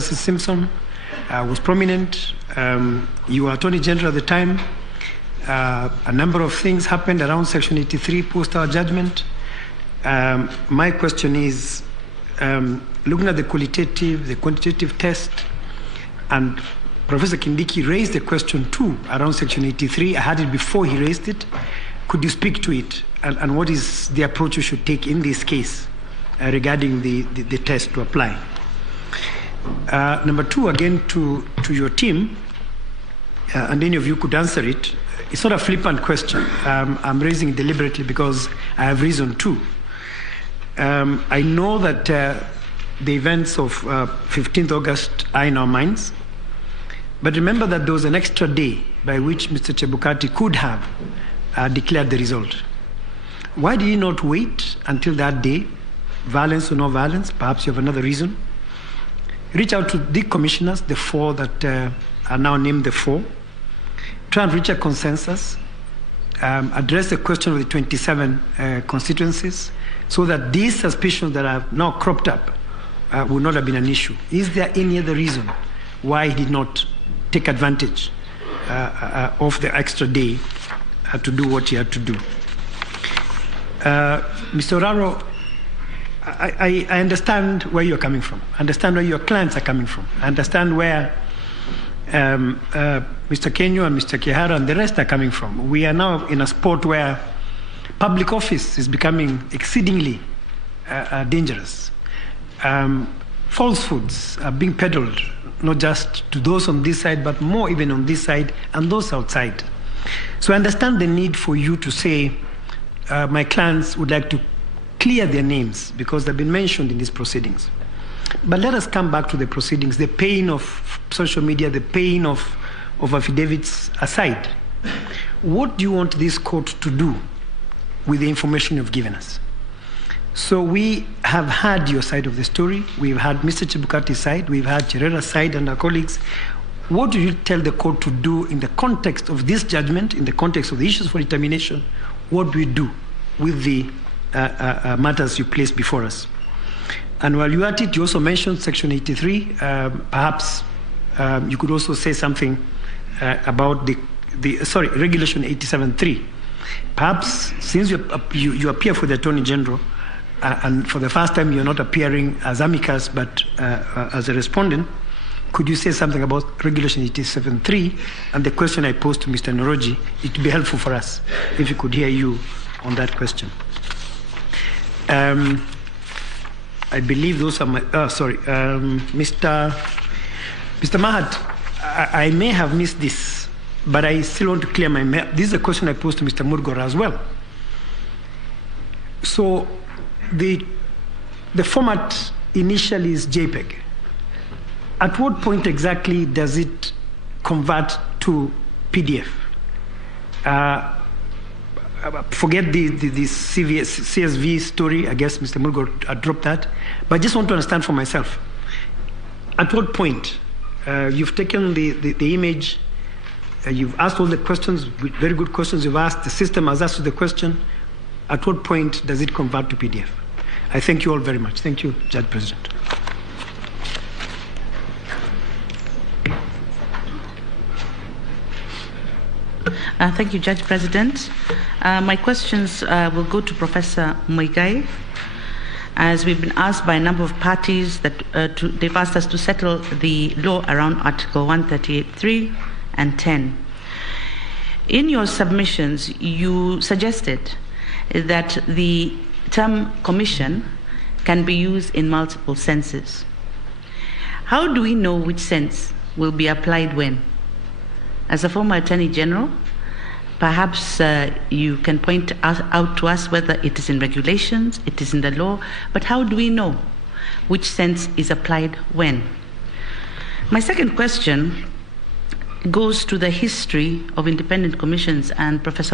Simpson was prominent. You were Attorney General at the time. A number of things happened around Section 83 post our judgment. My question is, looking at the quantitative test, and Professor Kindiki raised the question too around Section 83. I had it before he raised it. Could you speak to it? And what is the approach you should take in this case regarding the test to apply? Number two, again, to your team, and any of you could answer it. It's not a flippant question. I'm raising it deliberately because I have reason to. I know that the events of 15th August are in our minds, but remember that there was an extra day by which Mr. Chebukati could have declared the result. Why did he not wait until that day, violence or no violence? Perhaps you have another reason. Reach out to the commissioners, the four that are now named the four. Try and reach a consensus. Address the question of the 27 constituencies so that these suspicions that have now cropped up would not have been an issue. Is there any other reason why he did not take advantage of the extra day to do what he had to do? Mr. Oraro, I understand where you're coming from. I understand where your clients are coming from. I understand where Mr. Kenyo and Mr. Kihara and the rest are coming from. We are now in a sport where public office is becoming exceedingly dangerous. Falsehoods are being peddled, not just to those on this side, but more even on this side and those outside. So I understand the need for you to say, my clients would like to clear their names because they've been mentioned in these proceedings. But let us come back to the proceedings, the pain of social media, the pain of affidavits aside. What do you want this court to do with the information you've given us? So we have had your side of the story. We've had Mr. Chebukati's side. We've had Cherera's side and our colleagues. What do you tell the court to do in the context of this judgment, in the context of the issues for determination? What do we do with the matters you placed before us? And while you're at it, you also mentioned Section 83. Perhaps you could also say something about Regulation 87.3. Perhaps since you appear for the Attorney General, and for the first time you're not appearing as amicus but as a respondent, could you say something about Regulation 87.3 and the question I posed to Mr. Noroji? It would be helpful for us if we could hear you on that question. I believe those are my, Mr. Mahat, I may have missed this, but I still want to clear my, this is a question I posed to Mr. Murgora as well. So the format initially is JPEG. At what point exactly does it convert to PDF? Forget the CSV story. I guess Mr. Mulgo dropped that. But I just want to understand for myself. At what point you've taken the image, you've asked all the questions, very good questions you've asked, the system has asked you the question. At what point does it convert to PDF? I thank you all very much. Thank you, Judge President. Thank you, Judge President. My questions will go to Professor Muigai, as we've been asked by a number of parties that they've asked us to settle the law around Article 138.3 and 10. In your submissions, you suggested that the term commission can be used in multiple senses. How do we know which sense will be applied when? As a former Attorney General, perhaps you can point out to us whether it is in regulations, it is in the law, but how do we know which sense is applied when? My second question goes to the history of independent commissions, and Professor